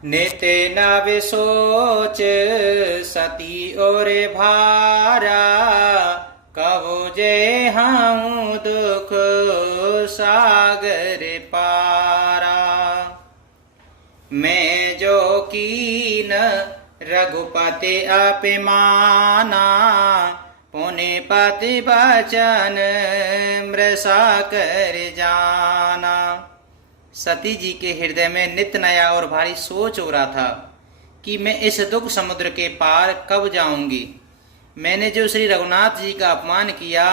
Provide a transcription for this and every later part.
नित्य नव सोच सती और भारा, कहो जय हूँ दुख सागर पारा। मैं जो कीन रघुपति अपिमाना, पुनि पति बचन मृषा कर जाना। सती जी के हृदय में नित्य नया और भारी सोच हो रहा था कि मैं इस दुख समुद्र के पार कब जाऊंगी। मैंने जो श्री रघुनाथ जी का अपमान किया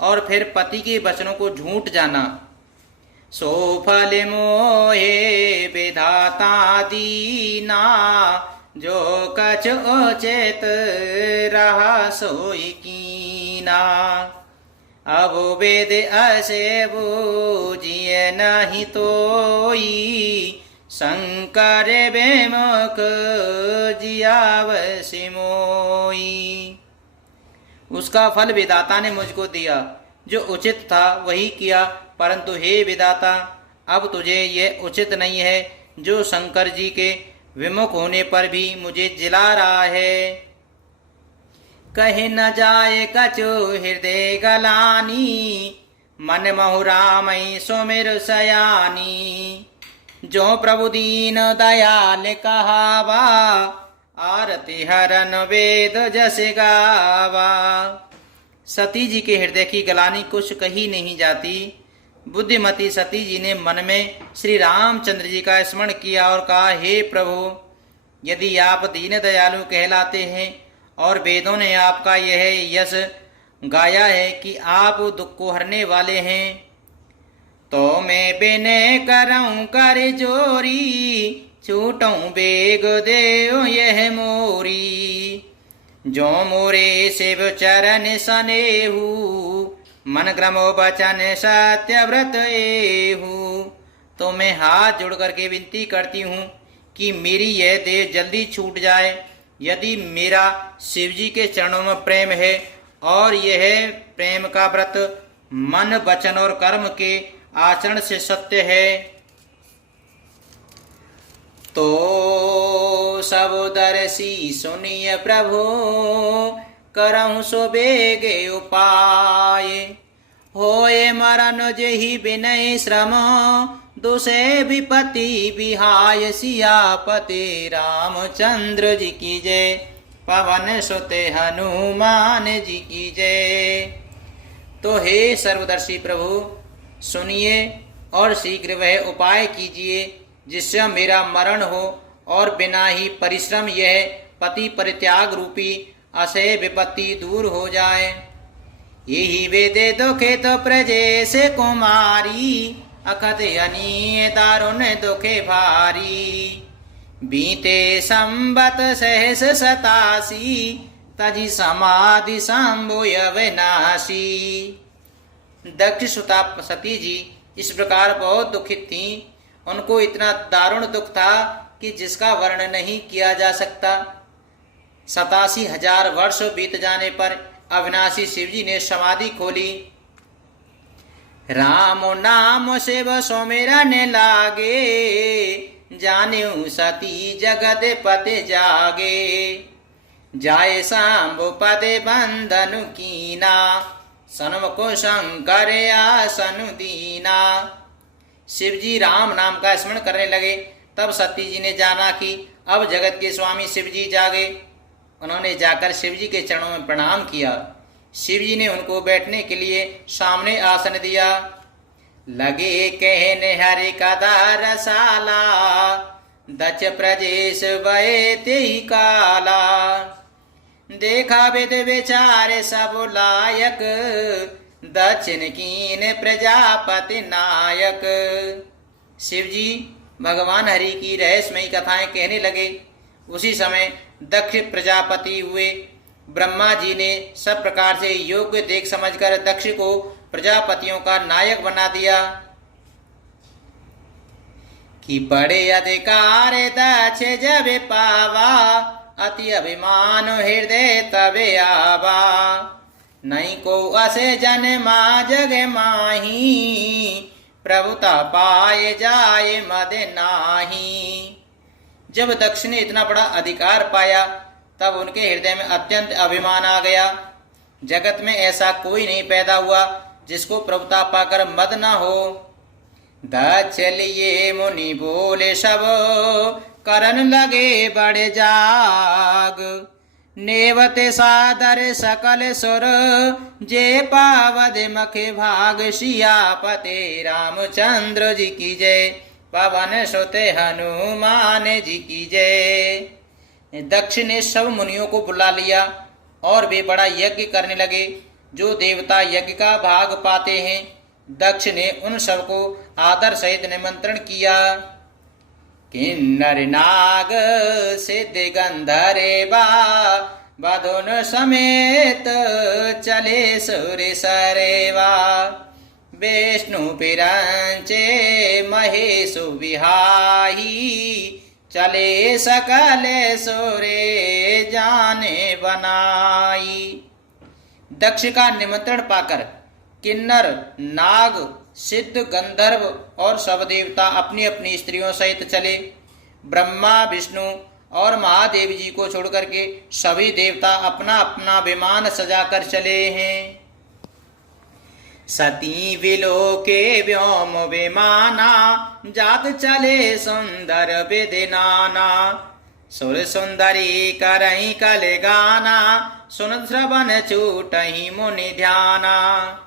और फिर पति के वचनों को झूठ जाना, सो फल मोहे विधाता दीना, जो कछ उचित रहा सोई कीना। अब वेद असे बूझिए नहीं तोई, शंकर बेमुख जियावस मोई। उसका फल विधाता ने मुझको दिया, जो उचित था वही किया, परंतु हे विधाता, अब तुझे यह उचित नहीं है जो शंकर जी के विमुख होने पर भी मुझे जिला रहा है। कहे न जाए कछु हृदय गलानी, मन महु रामई सुमिर सयानी। जो प्रभु दीन दयाल कहावा, आरती हरन वेद जस गावा। सती जी के हृदय की गलानी कुछ कही नहीं जाती। बुद्धिमती सती जी ने मन में श्री रामचंद्र जी का स्मरण किया और कहा, हे प्रभु, यदि आप दीन दयालु कहलाते हैं और वेदों ने आपका यह यश गाया है कि आप दुख को हरने वाले हैं, तो मैं बिनय करऊं कर जोरी, छूटूं बेग देव यह मोरी। जो मोरे शिव चरण सनेहू, मन ग्रमो बचन सत्य व्रत एहू। तो मैं हाथ जोड़ करके विनती करती हूँ कि मेरी यह देह जल्दी छूट जाए। यदि मेरा शिव जी के चरणों में प्रेम है और यह प्रेम का व्रत मन वचन और कर्म के आचरण से सत्य है, तो सब दर्शी सुनिय प्रभु, करऊं सो बेगे उपाय। होए मरण जेहि विनय श्रम, दुसे विपति विहाय। सियापति रामचंद्र जी की जय, पवन सुत हनुमान जी की जय। तो हे सर्वदर्शी प्रभु, सुनिए और शीघ्र वह उपाय कीजिए जिससे मेरा मरण हो और बिना ही परिश्रम यह पति परित्याग रूपी असह्य विपत्ति दूर हो जाए। यही वेदे दुखे तो प्रजेश कुमारी, अखत अनीय दारुण दुखे भारी। बीते संबत सहस 87, तजी समाधि संभुय विनाशी। दक्ष सुता सती जी इस प्रकार बहुत दुखित थीं। उनको इतना दारुण दुख था कि जिसका वर्णन नहीं किया जा सकता। 87,000 वर्ष बीत जाने पर अविनाशी शिवजी ने समाधि खोली। राम नाम शिव सुमिरन लागे, जान्यू सती जगत पति जागे। जाय सांबु पदे बंधनु कीना, सन्मुख शंकर आसनु दीना। शिवजी राम नाम का स्मरण करने लगे। तब सती जी ने जाना कि अब जगत के स्वामी शिवजी जागे। उन्होंने जाकर शिवजी के चरणों में प्रणाम किया। शिवजी ने उनको बैठने के लिए सामने आसन दिया। लगे कहने हरि कदा रसाला, दच प्रजेश बये तेहि काला। देखा विद विचार सब लायक, दक्षिण कीन प्रजापति नायक। शिवजी भगवान हरि की रहस्यमयी कथाएं कहने लगे। उसी समय दक्ष प्रजापति हुए। ब्रह्मा जी ने सब प्रकार से योग्य देख समझकर दक्ष को प्रजापतियों का नायक बना दिया कि बड़े अधिकार दक्ष जब पावा, अति अभिमान हृदय तबे आवा। नहीं को असे जन्मा जग माही, प्रभुता पाए जाए मद नाही। जब दक्ष ने इतना बड़ा अधिकार पाया तब उनके हृदय में अत्यंत अभिमान आ गया। जगत में ऐसा कोई नहीं पैदा हुआ जिसको प्रभुता पाकर मद न हो। दक्ष लिए मुनि बोले सब, करन लगे बड़े जाग। नेवते सादर सकल सुर, जे पावद मखे भाग। सियापते रामचंद्र जी की जय, पवन सुत हनुमान जी की जय। दक्ष ने सब मुनियों को बुला लिया और वे बड़ा यज्ञ करने लगे। जो देवता यज्ञ का भाग पाते हैं, दक्ष ने उन सबको आदर सहित निमंत्रण किया। किन्नर नाग सिद्ध गंधर्वा, बधुन समेत चले सुर सरेवा। विष्णु पिरंचे महेशु विहाई, चले सकल सुरे जाने बनाई। दक्ष का निमंत्रण पाकर किन्नर, नाग, सिद्ध, गंधर्व और सब देवता अपनी अपनी स्त्रियों सहित चले। ब्रह्मा, विष्णु और महादेव जी को छोड़कर के सभी देवता अपना अपना विमान सजाकर चले हैं। सती विलोके व्योम विमाना, जात चले सुंदर विधि नाना। सुर सुंदरी करही कल गाना, सुन श्रवण छूटहि मुनि ध्याना।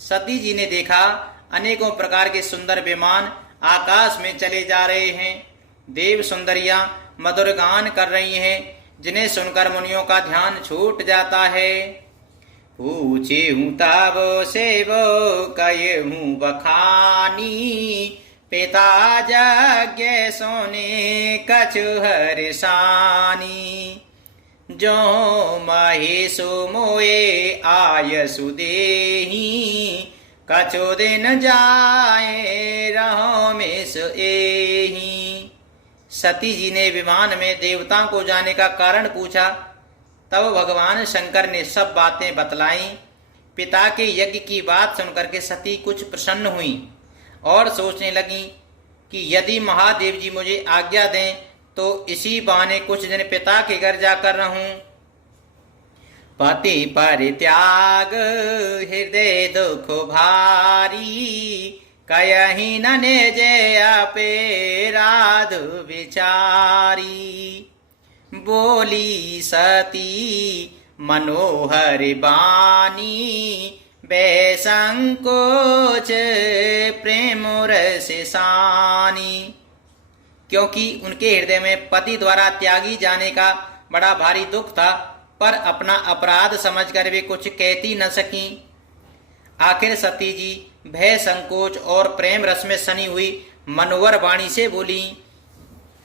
सती जी ने देखा अनेकों प्रकार के सुंदर विमान आकाश में चले जा रहे हैं। देव सुंदरियां मधुर गान कर रही हैं, जिन्हें सुनकर मुनियों का ध्यान छूट जाता है। पूछे हूँ तब सेवो कये हूँ बखानी, पिता यज्ञ सोने कछु हर्षानी। जो महेशु मोए आयसु देहि, कछु दिन जाए रहो मेष एहि। सती जी ने विमान में देवताओं को जाने का कारण पूछा। तब भगवान शंकर ने सब बातें बतलाई। पिता के यज्ञ की बात सुनकर के सती कुछ प्रसन्न हुई और सोचने लगी कि यदि महादेव जी मुझे आज्ञा दें तो इसी बहाने कुछ दिन पिता के घर जाकर रहूं। पति परित्याग हृदय दुख भारी, कयहि न निजे अपे राधु विचारी। बोली सती मनोहर बानी, बेसंकोच प्रेम रस सानी। क्योंकि उनके हृदय में पति द्वारा त्यागी जाने का बड़ा भारी दुख था, पर अपना अपराध समझकर वे कुछ कहती न सकी। आखिर सती जी भय, संकोच और प्रेम रस में सनी हुई मनोहर वाणी से बोली।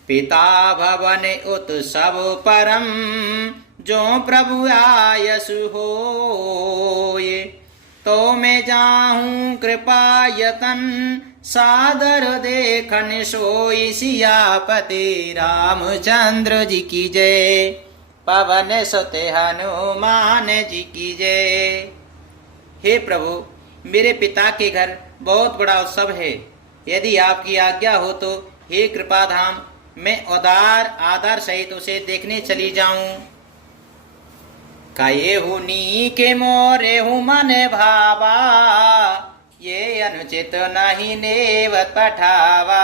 पिता भवन उत्सव परम, जो प्रभु आयसु होय। तो मैं जाहूं कृपा यतन, सादर देखन सोई। सियापति रामचंद्र जी की जय, पवन सुत हनुमान जी की जय। हे प्रभु, मेरे पिता के घर बहुत बड़ा उत्सव है। यदि आपकी आज्ञा हो तो हे कृपाधाम, मैं उदार आदर सहित उसे देखने चली जाऊं। कये हुनी के मोरे हूँ मन भावा, ये अनुचित नहीं नेवत पठावा।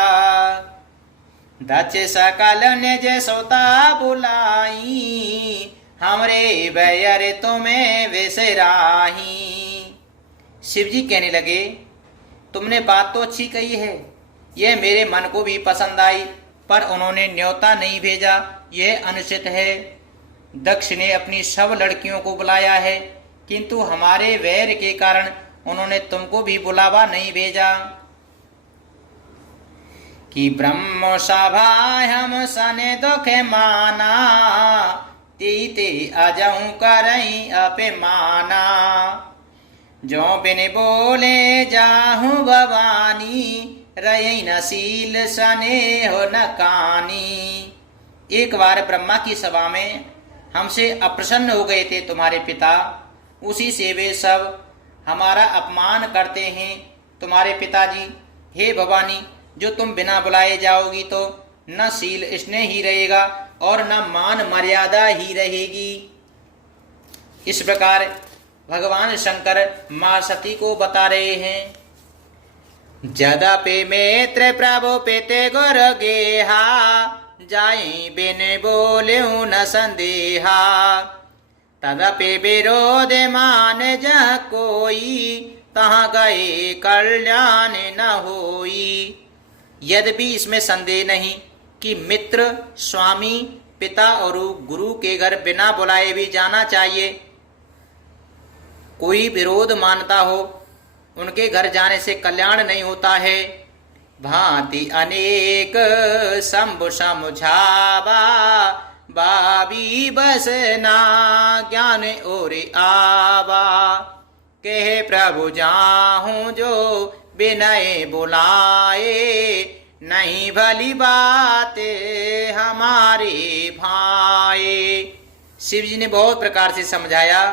दक्ष सकल निज सोता बुलाई, हमरे बैर तुम्हें विसराही। शिवजी कहने लगे, तुमने बात तो अच्छी कही है, यह मेरे मन को भी पसंद आई, पर उन्होंने न्योता नहीं भेजा, यह अनुचित है। दक्ष ने अपनी सब लड़कियों को बुलाया है, किंतु हमारे वैर के कारण उन्होंने तुमको भी बुलावा नहीं भेजा। कि ब्रह्म सभा हम सने दुख माना, तीते अजहूं करई अपमाना। जो बिन बोले जाहूं भवानी, रही न सील सने हो न कानी। एक बार ब्रह्मा की सभा में हमसे अप्रसन्न हो गए थे तुम्हारे पिता, उसी से वे सब हमारा अपमान करते हैं। तुम्हारे पिताजी, हे भवानी, जो तुम बिना बुलाए जाओगी तो न शील स्नेह ही रहेगा और न मान मर्यादा ही रहेगी। इस प्रकार भगवान शंकर मां सती को बता रहे हैं। जदपि मित्र प्रभु पिते गुर गेहा, जाई बिन बोल्यूं न संदेहा। तदपि विरोध मान जह कोई, तहाँ गए कल्याण न होई। यद्यपि इसमें संदेह नहीं कि मित्र, स्वामी, पिता और गुरु के घर बिना बुलाए भी जाना चाहिए। कोई विरोध मानता हो, उनके घर जाने से कल्याण नहीं होता है। भांति अनेक शंभु समझावा, बाबी बस ना ज्ञान और आवा। कहे प्रभु जाहूं जो विनय बुलाए, नहीं भली बात हमारे भाए। शिव जी ने बहुत प्रकार से समझाया,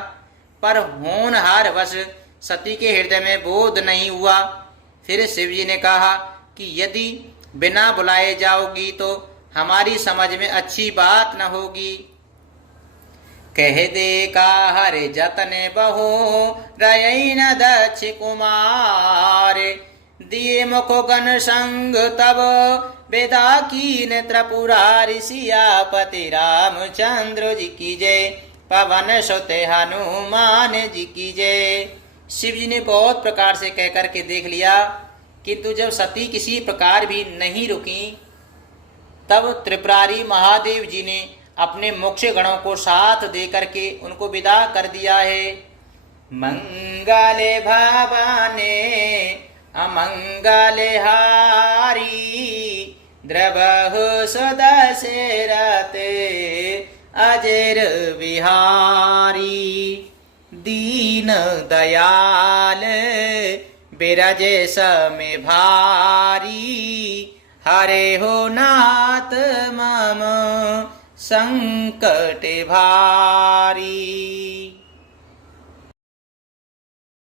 पर होनहार वश सती के हृदय में बोध नहीं हुआ। फिर शिव जी ने कहा कि यदि बिना बुलाए जाओगी तो हमारी समझ में अच्छी बात न होगी। कह दे का हरे जतने बहो, रयई न दक्ष कुमार। दिए मुख गण संग तब, वेदा कीन त्रिपुरारि। सियापति रामचंद्र जी की जय, पवन सुत हनुमान जी की जय। शिव जी ने बहुत प्रकार से कह करके देख लिया, किंतु जब सती किसी प्रकार भी नहीं रुकी, तब त्रिपुरारी महादेव जी ने अपने मोक्ष गणों को साथ दे करके उनको विदा कर दिया है। मंगले भवाने अमंगले हारी, द्रवहु सुदशरथ अजर विहारी। दीन दयाल बिरज सम भारी, हरे हो नाथ मम संकट भारी।